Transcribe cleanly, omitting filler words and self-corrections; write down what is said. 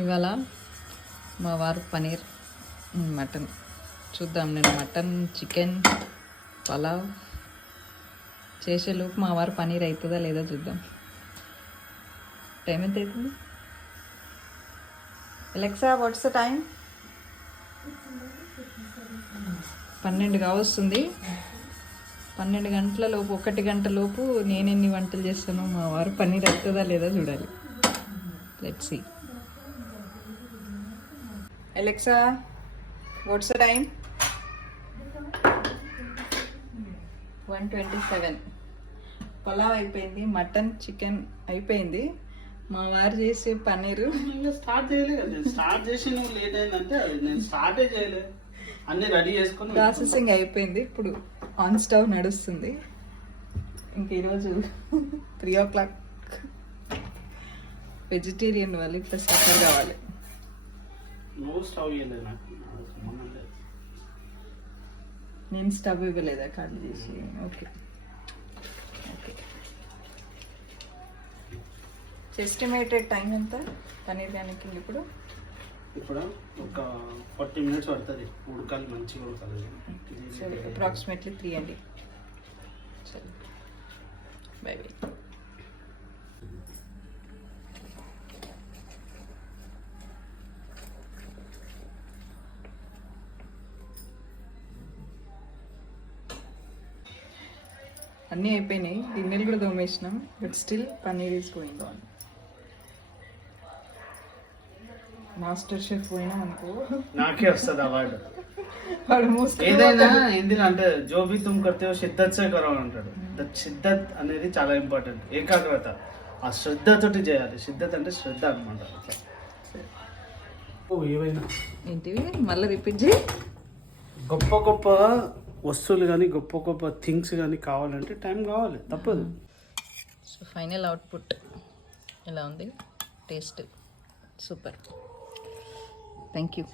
ఇవాళ మా వారు పనీర్ మటన్ చూద్దాం. నేను మటన్ చికెన్ పలావ్ చేసేలోపు మా వారు పనీర్ అవుతుందా లేదా చూద్దాం. టైం ఎంత అవుతుంది? Alexa what's the time? 12 కావస్తుంది. 12 గంటల లోపు 1 గంట లోపు నేను ఎన్ని వంటలు చేస్తానో మా వారు పన్నీర్ అవుతుందా లేదా చూడాలి. Let's see. Alexa what's the time? 1:27. Pulao అయిపోయింది, మటన్ చికెన్ అయిపోయింది. మా వారు చేసే పన్నీరు ఇంకా స్టార్ట్ చేయలేదు. స్టార్ట్ చేసి నువ్వు లేట్ అయిందంటే నేను స్టార్టే చేయలేదు. అన్ని రెడీ చేసుకుని ప్రాసెసింగ్ అయిపోయింది. ఇప్పుడు ఆన్ స్టవ్ నడుస్తుంది. ఇంక ఈరోజు 3 o'clock. వెజిటేరియన్ వాళ్ళు ఇప్పుడు సఫర్ కావాలి. నువ్వు స్టవ్ ఇవ్వలేదు నాకు. నేను స్టవ్ ఇవ్వలేదా కట్ చేసి? Okay okay. ఎస్టిమేటెడ్ టైం ఎంత పన్నీర్ దానికి? ఇప్పుడు ఒక 40 minutes పడుతుంది. ఉడకాలి, మంచిగా ఉడకాలి. సరే, అప్రాక్సిమేట్లీ 3 అండి. సరే, బై బై. అన్నీ అయిపోయినాయి, గిన్నెలు కూడా దోమేసినాం. But still paneer is going on. Master chef పోయినా అనుకో నాకే వస్తుంది అవార్డు. ఆల్మోస్ట్ ఏదైనా ఎందుకంటే జో బి తుమ్ కర్తే హో షిద్దత్ సే కరో అంటాడు. షిద్దత్ అనేది చాలా ఇంపార్టెంట్. ఏకాగ్రత, ఆ శ్రద్ధతోటి చేయాలి. షిద్దత్ అంటే శ్రద్ధ అనమాట. ఏవైనా ఏంటివి మళ్ళీ రిపీట్ చేయి. గొప్ప గొప్ప వస్తువులు కానీ గొప్ప గొప్ప థింగ్స్ కానీ కావాలంటే టైం కావాలి, తప్పదు. సో ఫైనల్ అవుట్పుట్ ఎలా ఉంది? Taste super. Thank you.